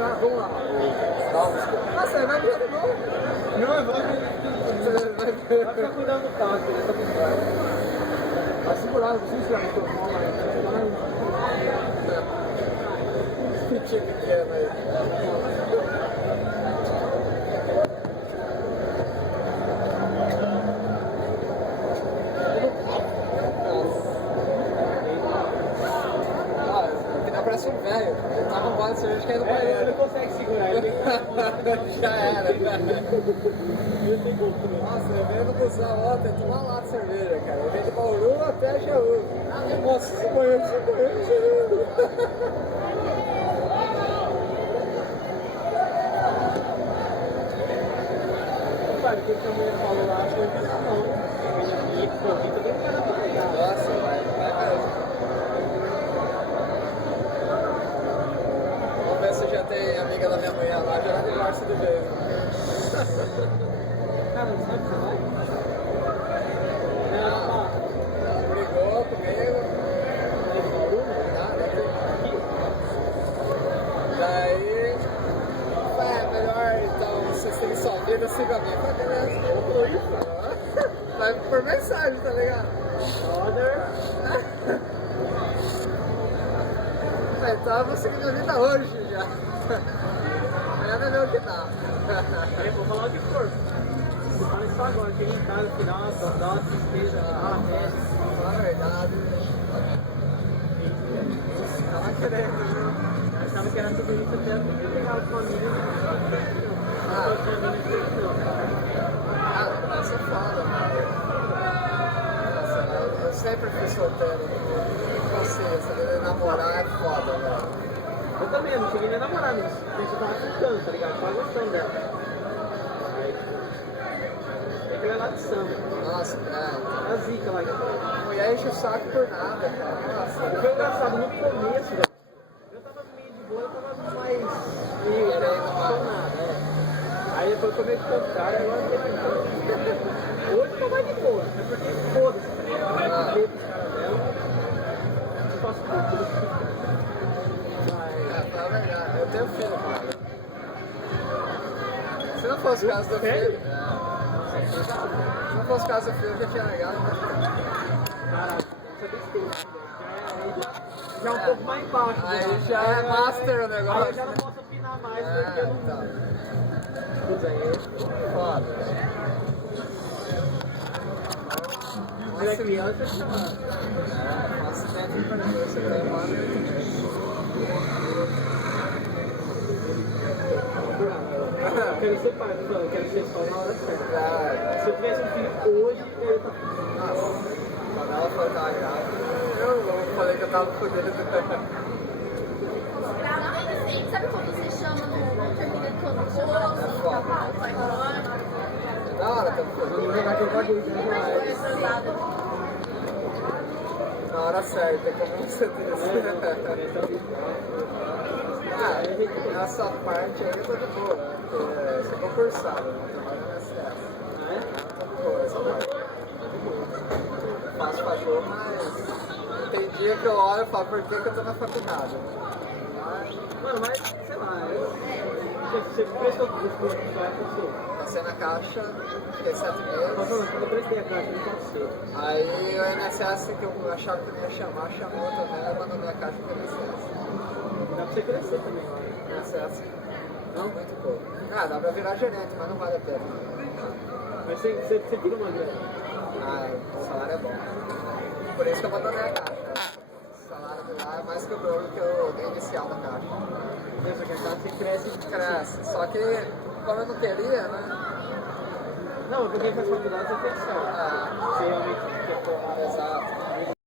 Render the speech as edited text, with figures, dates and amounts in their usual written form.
Ah, vamos lá. Nossa, vai ver de novo? Não, vai ficar cuidando do carro, que ele tá com trás. Vai segurar, não precisa tirar no teu mão, mas... Que pequeno aí. Parece um velho, ele tá arrombado de cerveja que é do banheiro. Ele consegue segurar, ele tem Já era, ele tem controle. Nossa, eu venho no busão ontem, tomar uma lata de cerveja, cara. Eu venho de Bauru até Jaú. Nossa, esse banheiro. Sabe, o que a mulher falou lá, achou que não. E pô, fica bem cara pra pegar. Nossa, vai mesmo. Vamos ver se já tem amiga da minha mulher lá, já não gosta do beijo. Cara, não sabe o que vai? Brigou comigo. Daí, melhor então, vocês têm sua vida, siga a minha. Eu falei, beleza, eu vou ir, vai por mensagem, tá ligado? Brother. Então eu vou seguir minha vida hoje já. Amanhã vai ver o que dá. Vou falar de corpo. Você fala isso agora, chega em casa, dá uma tristeza, dá uma rede. Fala a verdade. Tava querendo, viu? Eu achava que era tudo isso até eu pegar as famílias. Ah, isso é foda, mano. Nossa, eu sempre fui solteiro. Não sei, essa de namorar é foda, velho. Eu também, eu não cheguei nem a namorar nisso. Eu tava ficando, tá ligado? Tava gostando dela. Aí, é que ela é lá de samba. Nossa, É a zica lá. a mulher enche o saco por nada, cara. Nossa, Foi engraçado, no começo, velho. Eu tava meio de boa, eu tava mais meio apaixonado, Aí depois eu comecei a cantar, e agora eu fiquei pensando. Hoje eu tô mais de boa, é porque foda-se, tá ligado? Eu não bebo os caras dela. Eu faço tudo. fala a verdade. Eu tenho filho, cara. Se não fosse o caso do filho... Se não fosse o caso do filho, eu já tinha negado. Caralho, isso é besteira, velho. Já é um pouco mais baixo. Aí já é master o negócio. Aí eu já não posso opinar mais, porque eu não... Então. Putz, aí é Foda. Ele é criança, ele chama. Nossa, tem aqui pra mim, você tem lá. Eu quero ser pai, eu quero ser só na hora certa. Se eu tivesse um filho hoje, eu ia estar. Nossa, quando ela foi estar grávida, eu falei que eu tava fudendo. Sabe quando você chama no termina todo o cavalo, vai embora? Da hora, tá na hora certa, como você disse. Essa parte aí eu tô de boa, porque eu sou concursado, né? Trabalho na SS. Tô de boa, essa parte. Faço favor, mas tem dia que eu olho e falo, por que eu tô na faculdade? Mano, mas, sei lá, você prestou tudo que você vai acontecer. Passei na caixa, fiquei 7 meses. Quando eu prestei a caixa, não aconteceu. Aí o INSS, que eu achava que não ia chamar, chamou também, mandou minha caixa pro INSS. Dá pra você crescer também, lá. INSS, não, muito pouco. Ah, dá pra virar gerente, mas não vale a pena. Mas você tira uma grana. Ah, o salário é bom. Por isso que eu abandonei a caixa. O salário de lá é mais que o dobro que o inicial da caixa. Pensa que a caixa você cresce. Cresce, só que como eu não queria, né? Não, porque faz faculdade você tem que sair. Ah, Você realmente quer formar. exato.